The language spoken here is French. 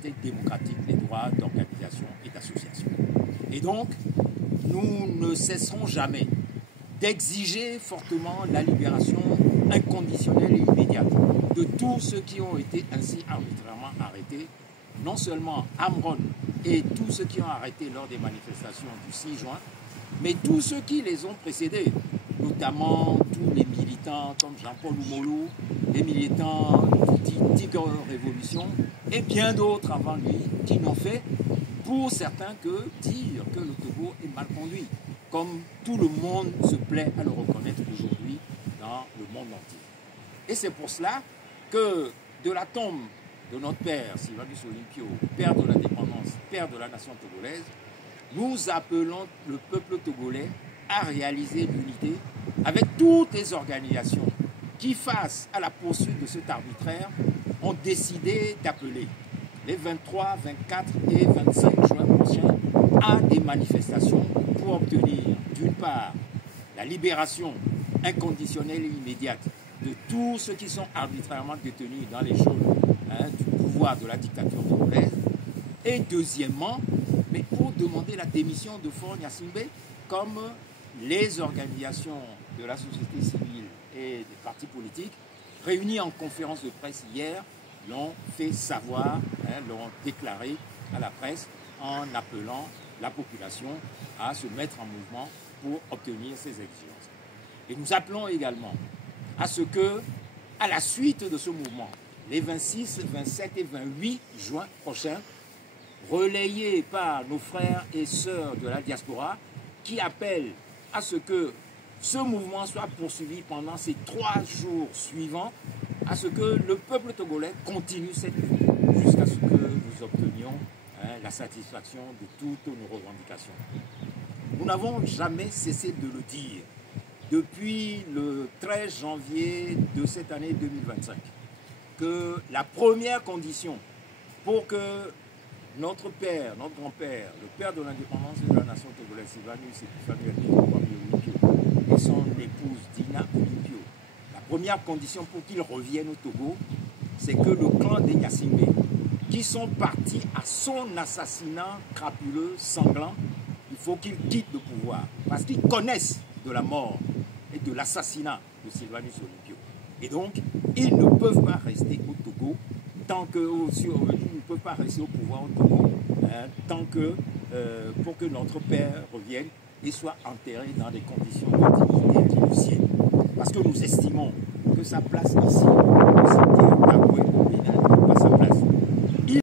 libertés démocratiques, les droits d'organisation et d'association. Et donc, nous ne cesserons jamais d'exiger fortement la libération inconditionnelle et immédiate de tous ceux qui ont été ainsi arbitrairement arrêtés, non seulement Amron et tous ceux qui ont arrêté lors des manifestations du 6 juin, mais tous ceux qui les ont précédés, notamment tous les militants comme Jean-Paul Oumolo, les militants du Tigre Révolution et bien d'autres avant lui qui n'ont fait pour certains que dire que le Togo est mal conduit, comme tout le monde se plaît à le reconnaître aujourd'hui dans le monde entier. Et c'est pour cela que de la tombe de notre père, Sylvanus Olympio, père de l'indépendance, père de la nation togolaise, nous appelons le peuple togolais à réaliser l'unité avec toutes les organisations qui, face à la poursuite de cet arbitraire, ont décidé d'appeler les 23, 24 et 25 juin prochains à des manifestations pour obtenir, d'une part, la libération inconditionnelle et immédiate de tous ceux qui sont arbitrairement détenus dans les geôles du pouvoir de la dictature togolaise, et deuxièmement, mais pour demander la démission de Faure Gnassingbé, comme les organisations de la société civile et des partis politiques réunis en conférence de presse hier l'ont fait savoir, l'ont déclaré à la presse en appelant la population à se mettre en mouvement pour obtenir ces exigences. Et nous appelons également à ce que, à la suite de ce mouvement, les 26, 27 et 28 juin prochains, relayés par nos frères et sœurs de la diaspora, qui appellent à ce que ce mouvement soit poursuivi pendant ces 3 jours suivants, à ce que le peuple togolais continue cette lutte jusqu'à ce que nous obtenions la satisfaction de toutes nos revendications. Nous n'avons jamais cessé de le dire depuis le 13 janvier de cette année 2025 que la première condition pour que notre père, notre grand-père, le père de l'indépendance de la nation togolaise, Sylvanus Olympio, et son épouse Dina Olympio, la première condition pour qu'ils reviennent au Togo, c'est que le clan des Gnassingbé, qui sont partis à son assassinat crapuleux, sanglant, il faut qu'ils quittent le pouvoir, parce qu'ils connaissent de la mort et de l'assassinat de Sylvanus Olympio. Et donc, ils ne peuvent pas rester au Togo tant que ils ne peuvent pas rester au pouvoir au Togo tant que pour que notre père revienne et soit enterré dans des conditions de dignité qui nous sied. Parce que nous estimons que sa place ici, au cimetière d'Aboué au Bénin, n'est pas sa place.